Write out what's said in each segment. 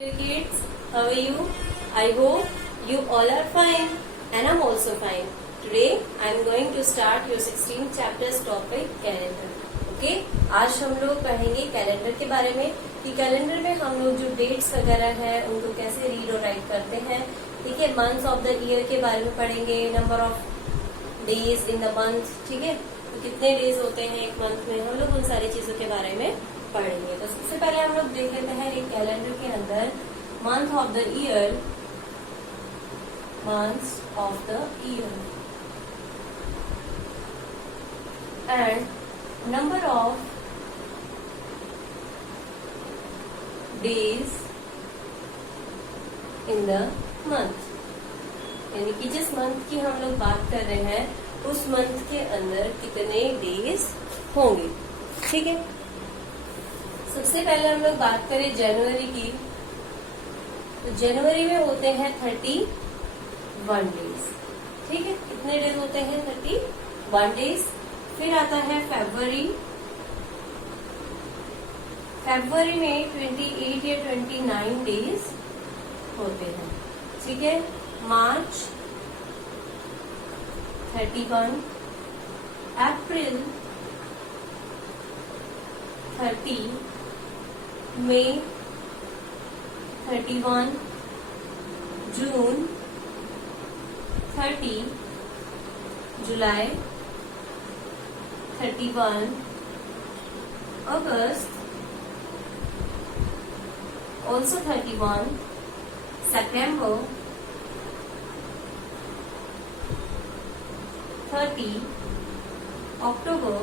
Kids, how are you? I hope you all are fine and I'm also fine. Today I am going to start your 16th chapter's topic calendar. Okay? आज हम लोग पढ़ेंगे calendar के बारे में कि calendar में हम लोग जो डेट्स वगैरह है उनको कैसे रीड और राइट करते हैं. ठीक है, मंथ्स ऑफ द ईयर के बारे में पढ़ेंगे, number of days in the month. ठीक है, तो कितने डेज होते हैं एक मंथ में, हम लोग उन सारी चीजों के बारे में पढ़ेंगे. तो सबसे पहले हम लोग देख लेते हैं एक कैलेंडर के अंदर month of the year, months of the year and number of days in the month. यानी कि जिस मंथ की हम लोग बात कर रहे हैं उस मंथ के अंदर कितने डेज होंगे. ठीक है, सबसे पहले हम लोग बात करें जनवरी की, तो जनवरी में होते हैं 31 डेज. ठीक है, कितने डेज होते हैं? 31 डेज. फिर आता है फरवरी. फरवरी में 28 या 29 डेज होते हैं. ठीक है, मार्च 31, अप्रैल 30, मई 31, जून 30, जुलाई 31, अगस्त also 31, September 30, October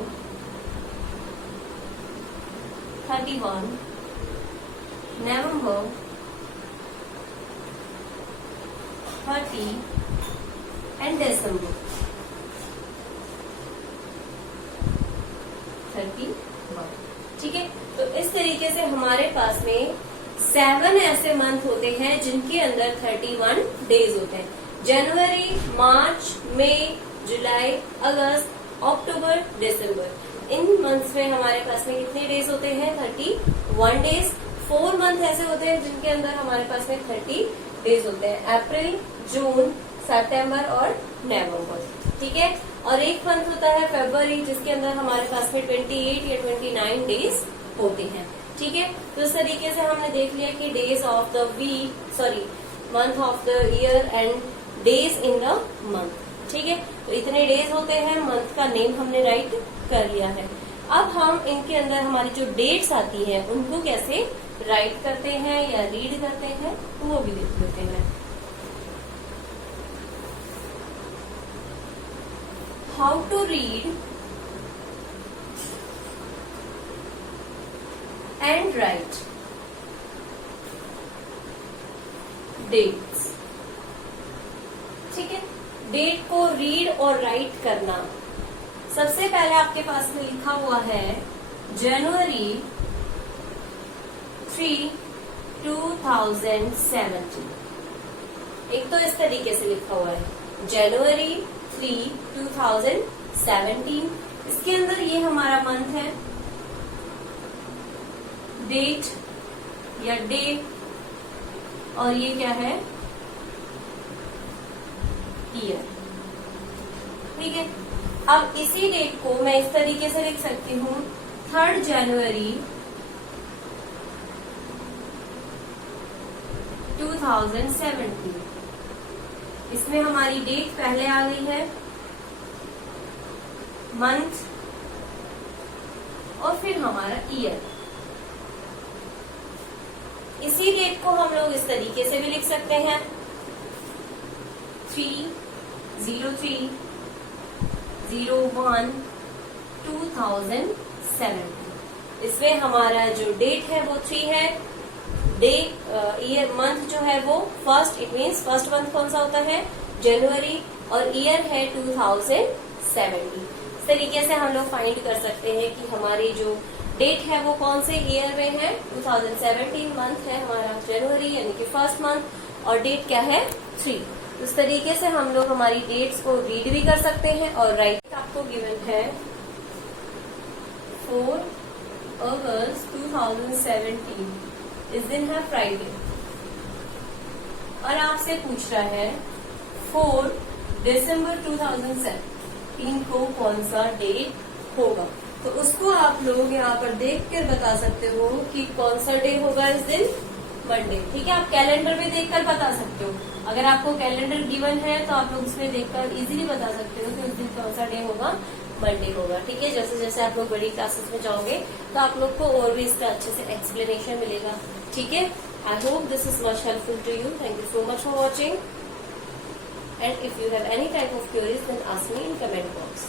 31, November 30 and December 31. ठीक है, तो इस तरीके से हमारे पास में 7 ऐसे मंथ होते हैं जिनके अंदर 31 डेज होते हैं. जनवरी, मार्च, मई, जुलाई, अगस्त, अक्टूबर, दिसंबर. इन मंथ्स में हमारे पास में कितने डेज होते हैं? 31 डेज. 4 मंथ ऐसे होते हैं जिनके अंदर हमारे पास में 30 डेज होते हैं, अप्रैल, जून, सितंबर और नवंबर. ठीक है, और एक मंथ होता है फरवरी जिसके अंदर हमारे पास में 28 या 29 डेज होते हैं. ठीक है, तो इस तरीके से हमने देख लिया कि days of the month of the year and days in the month. ठीक है, तो इतने डेज होते हैं, मंथ का नेम हमने राइट कर लिया है. अब हम इनके अंदर हमारी जो डेट्स आती है उनको कैसे राइट करते हैं या रीड करते हैं वो भी देख लेते हैं. How to read and write dates. ठीक है, डेट को रीड और राइट करना. सबसे पहले आपके पास में लिखा हुआ है जनवरी 3, 2017. एक तो इस तरीके से लिखा हुआ है जनवरी 3, 2017. इसके अंदर ये हमारा मंथ है, डेट या डे, और ये क्या है? ईयर. ठीक है, अब इसी डेट को मैं इस तरीके से लिख सकती हूँ 3 जनवरी 2017. इसमें हमारी डेट पहले आ गई है, मंथ और फिर हमारा ईयर. इसी डेट को हम लोग इस तरीके से भी लिख सकते हैं 3/03/01/2017. इसमें हमारा जो डेट है वो 3 है, डे ईयर मंथ जो है वो first, it means first month कौन सा होता है? जनवरी, और ईयर है 2017. इस तरीके से हम लोग फाइंड कर सकते हैं कि हमारी जो डेट है वो कौन से ईयर में है. 2017 मंथ है हमारा जनवरी यानी कि फर्स्ट मंथ, और डेट क्या है? 3. इस तरीके से हम लोग हमारी डेट्स को रीड भी कर सकते हैं और राइट आपको गिवन है 4 अगस्त 2017 इस दिन है फ्राइडे. और आपसे पूछ रहा है 4 दिसंबर 2017 को कौन सा डेट होगा, तो उसको आप लोग यहाँ पर देखकर बता सकते हो कि कौन सा डे होगा इस दिन, मंडे। ठीक है, आप कैलेंडर में देखकर बता सकते हो। अगर आपको कैलेंडर गिवन है तो आप लोग उसमें देखकर इजीली बता सकते हो कि उस दिन कौन सा डे होगा, मंडे होगा। ठीक है, जैसे जैसे आप लोग बड़ी क्लासेस में जाओगे तो आप लोग को और भी इसका अच्छे से एक्सप्लेनेशन मिलेगा। ठीक है, I hope this is much helpful to you. Thank you so much for watching, and if you have any type of queries then ask me in comment box.